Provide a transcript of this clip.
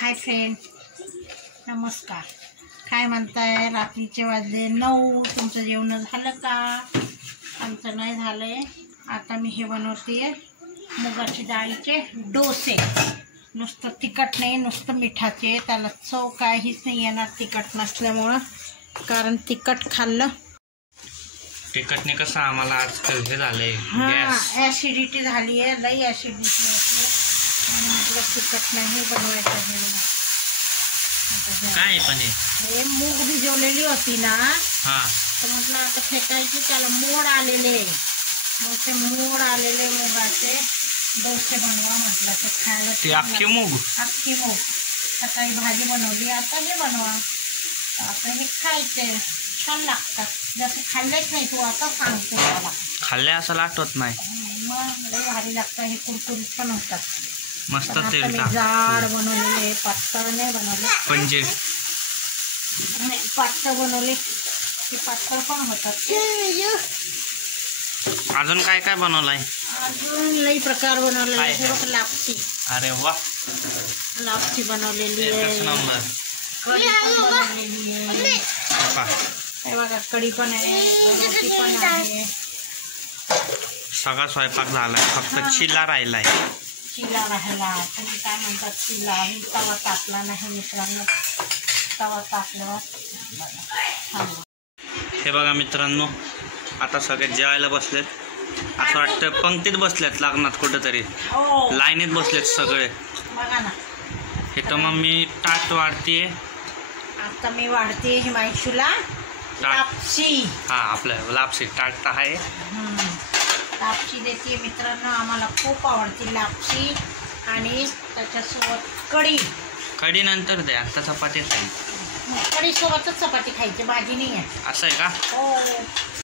Hi friend, नमस्कार. काय म्हणताय? रात्रीचे वाजले 9. तुमचं जेवण झालं का? आमचं नाही झालंय. आता मी हे बनवते मुगाची डाळीचे डोसे. नुसतं तिखट नाही, नुसतं मिठाचे. त्याला चव काहीच नाही येणार तिखट नसल्यामुळं, कारण तिखट खाल्लं तिखटने कसं आम्हाला आजकाल हे झालंय, ॲसिडिटी झाली आहे, लई ॲसिडिटी असते. तिखट नाही बनवायचं. काय पण हे मूग भिजवलेली होती ना, तर म्हटलं आता फेकायची, त्याला मोड आलेले. मग ते मोड आलेले मुगाचे डोसे बनवा म्हटलं. ते खायला ते अख्खे मूग सकाळी भाजी बनवली, आता हे बनवा. आता हे खायचे, छान लागतात. जसं खाल्लेच नाही तू, आता सांगते मला. खाल्ले असं आठवत नाही. मग लई भारी लागतं. हे कुरकुरीत पण होतात. मस्त तेल जाड बनवलेले, पातळ नाही बनवले. म्हणजे पातळ बनवले ते पातळ पण होतात. अजून काय काय बनवलंय? अजून लई प्रकार बनवलेले. हे बघ, लापसी. अरे वा, लापसी बनवलेली आहे. कढी पण बनवलेली आहे. हे बघा, कढी पण आहे, रोटी पण आहे. सगळा स्वयंपाक झालाय, फक्त चिल्ला राहिलाय. चिल्ला राहिला. तुम्ही काय म्हणतात चिल्ला? मी तवा टाकला नाही मित्रांनो. तवा टाकल्यावर हे बघा मित्रांनो, आता सगळे जेवायला बसलेत. असं वाटतं पंक्तीत बसलेत लग्नात कुठेतरी, लाईनीत बसलेत सगळे. बघा ना, हे तर मम्मी ताट वाढतीये. आता मी वाढते हिमांशूला लापसी. आपलं लापसी ताट आहे. लापसी देते मित्रांनो. आम्हाला खूप आवडते लापसी. आणि त्याच्यासोबत कढी नंतर द्या, आता चपाती खाई. कढी सोबतच चपाती खायची, भाजी नाही आहे. असं आहे का? हो.